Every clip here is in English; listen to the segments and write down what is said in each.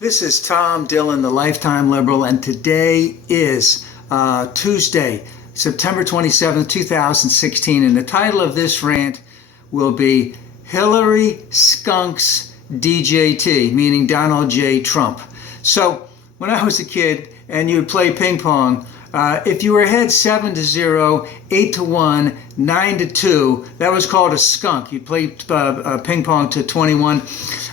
This is Tom Dillon, the Lifetime Liberal, and today is Tuesday, September 27th, 2016, and the title of this rant will be Hillary Skunks DJT, meaning Donald J. Trump. So, when I was a kid and you would play ping pong, if you were ahead 7-0, 8-1, 9-2, that was called a skunk. You played ping pong to 21.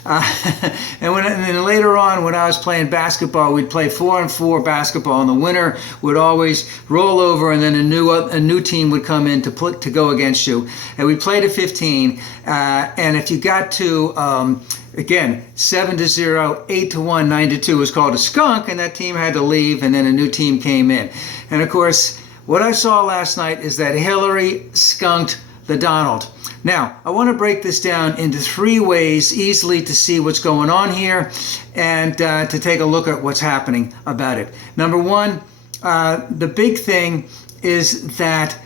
And then later on, when I was playing basketball, we'd play 4-on-4 basketball, and the winner would always roll over, and then a new team would come in to go against you. And we played at 15, and if you got to again, 7-0, 8-1, 9-2 was called a skunk, and that team had to leave, and then a new team came in. And of course, what I saw last night is that Hillary skunked the Donald. Now, I want to break this down into three ways easily to see what's going on here and to take a look at what's happening about it. Number one, the big thing is that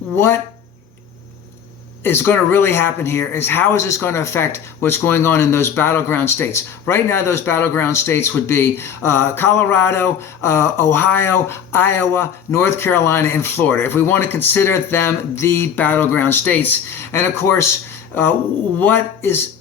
what is going to really happen here is how is this going to affect what's going on in those battleground states. Right now, those battleground states would be Colorado, Ohio, Iowa, North Carolina, and Florida, if we want to consider them the battleground states. And of course, who is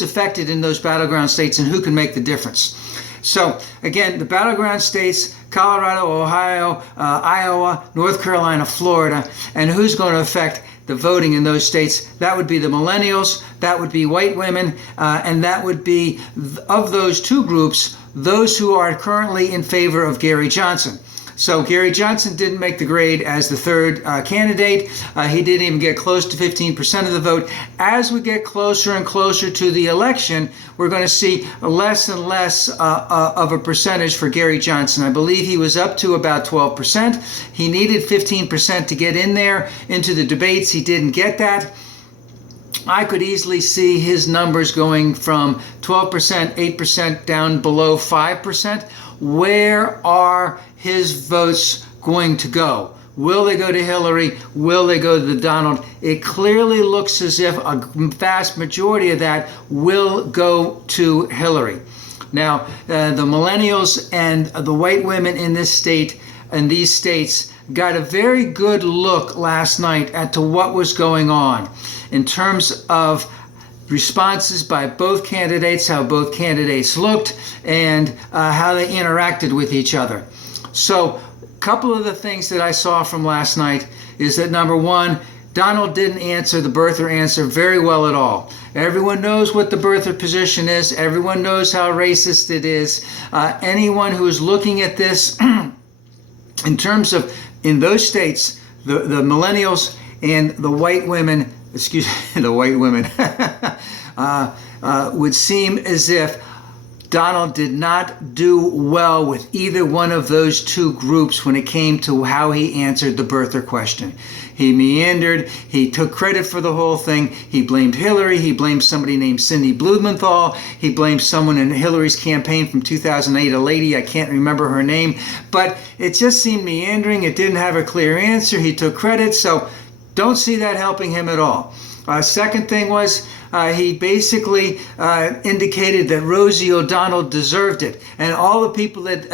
affected in those battleground states and who can make the difference? So again, the battleground states, Colorado, Ohio, Iowa, North Carolina, Florida, and who's going to affect the voting in those states? That would be the millennials, that would be white women, and that would be, of those two groups, those who are currently in favor of Gary Johnson. So Gary Johnson didn't make the grade as the third candidate. He didn't even get close to 15% of the vote. As we get closer and closer to the election, we're going to see less and less of a percentage for Gary Johnson. I believe he was up to about 12%. He needed 15% to get in there into the debates. He didn't get that. I could easily see his numbers going from 12%, 8% down below 5%. Where are his votes going to go? Will they go to Hillary? Will they go to the Donald? It clearly looks as if a vast majority of that will go to Hillary. Now, the millennials and the white women in this state and these states got a very good look last night at to what was going on in terms of responses by both candidates, how both candidates looked, and how they interacted with each other. So a couple of the things that I saw from last night is that, number one, Donald didn't answer the birther answer very well at all. Everyone knows what the birther position is. Everyone knows how racist it is. Anyone who is looking at this in terms of, in those states, the millennials and the white women, the white women, would seem as if Donald did not do well with either one of those two groups when it came to how he answered the birther question. He meandered, he took credit for the whole thing, he blamed Hillary, he blamed somebody named Cindy Blumenthal, he blamed someone in Hillary's campaign from 2008, a lady, I can't remember her name, but it just seemed meandering, it didn't have a clear answer, he took credit, so don't see that helping him at all. Second thing was, he basically indicated that Rosie O'Donnell deserved it, and all the people that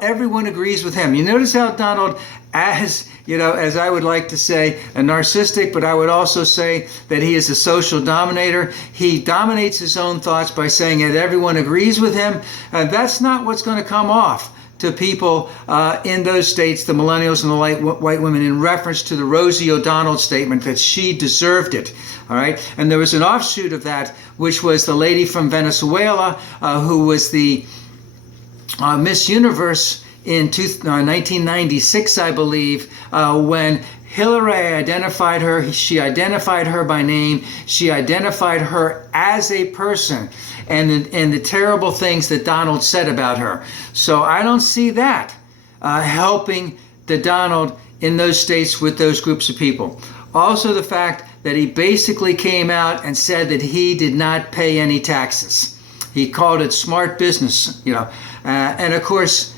everyone agrees with him. You notice how Donald, as I would like to say, a narcissistic, but I would also say that he is a social dominator. He dominates his own thoughts by saying that everyone agrees with him. That's not what's going to come off to people in those states, the millennials and the white women, in reference to the Rosie O'Donnell statement that she deserved it. All right, and there was an offshoot of that, which was the lady from Venezuela who was the Miss Universe in 1996, I believe, when Hillary identified her. She identified her by name. She identified her as a person, and the terrible things that Donald said about her. So I don't see that helping the Donald in those states with those groups of people. Also, the fact that he basically came out and said that he did not pay any taxes. He called it smart business, and of course,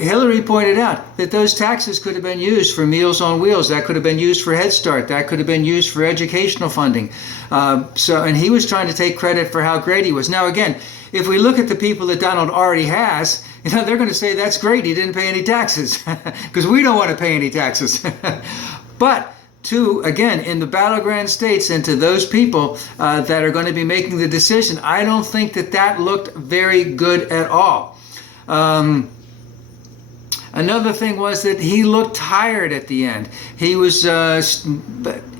Hillary pointed out that those taxes could have been used for Meals on Wheels. That could have been used for Head Start. That could have been used for educational funding. And he was trying to take credit for how great he was. Now, again, if we look at the people that Donald already has, they're going to say that's great. He didn't pay any taxes because we don't want to pay any taxes. But again, in the battleground states and to those people that are going to be making the decision, I don't think that looked very good at all. Another thing was that he looked tired at the end. He was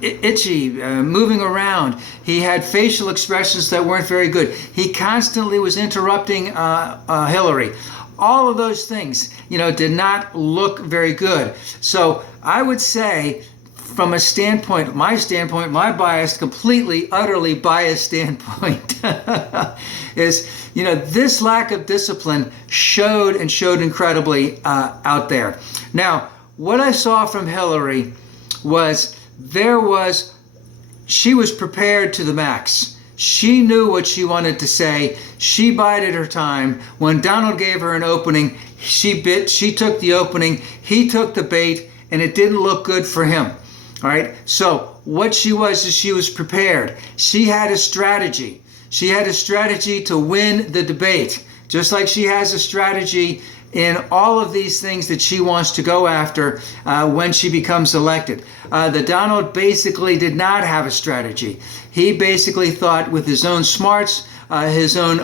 itchy, moving around. He had facial expressions that weren't very good. He constantly was interrupting Hillary. All of those things, did not look very good. So I would say, from a standpoint, my biased, completely, utterly biased standpoint, is, this lack of discipline showed incredibly out there. Now, what I saw from Hillary was she was prepared to the max. She knew what she wanted to say. She bided her time. When Donald gave her an opening, she took the opening, he took the bait, and it didn't look good for him. All right, so what she was prepared. She had a strategy. She had a strategy to win the debate, just like she has a strategy in all of these things that she wants to go after when she becomes elected. The Donald basically did not have a strategy. He basically thought with his own smarts, his own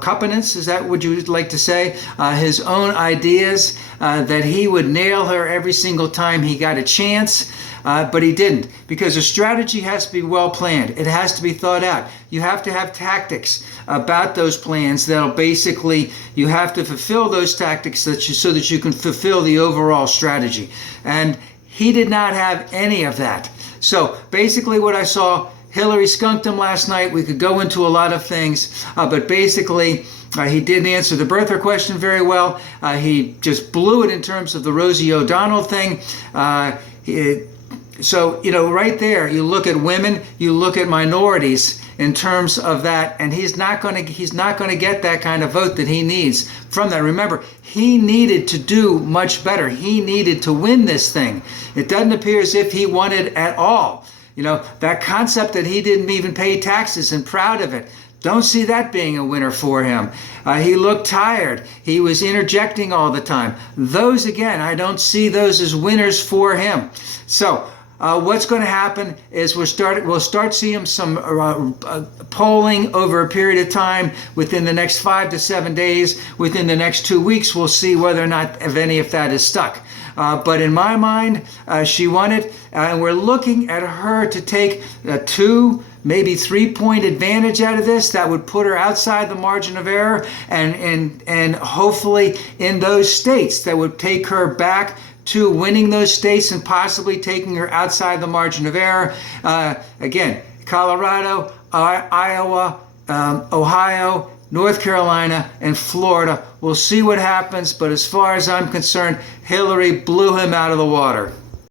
competence, is that what you would like to say? His own ideas, that he would nail her every single time he got a chance. But he didn't, because a strategy has to be well planned. It has to be thought out. You have to have tactics about those plans that'll basically, you have to fulfill those tactics so that you can fulfill the overall strategy. And he did not have any of that. So basically what I saw, Hillary skunked him last night. We could go into a lot of things, but basically he didn't answer the birther question very well. He just blew it in terms of the Rosie O'Donnell thing. So, right there, you look at women, you look at minorities in terms of that, and he's not going to get that kind of vote that he needs from that. Remember, he needed to do much better. He needed to win this thing. It doesn't appear as if he won it at all. That concept that he didn't even pay taxes and proud of it. Don't see that being a winner for him. He looked tired. He was interjecting all the time. Those, again, I don't see those as winners for him. So what's going to happen is we'll start seeing some polling over a period of time within the next 5 to 7 days. Within the next 2 weeks, we'll see whether or not if any of that is stuck. But in my mind, she won it, and we're looking at her to take a 2, maybe 3-point advantage out of this. That would put her outside the margin of error, and hopefully in those states that would take her back to winning those states and possibly taking her outside the margin of error. Again, Colorado, Iowa, Ohio, North Carolina, and Florida. We'll see what happens, but as far as I'm concerned, Hillary blew him out of the water.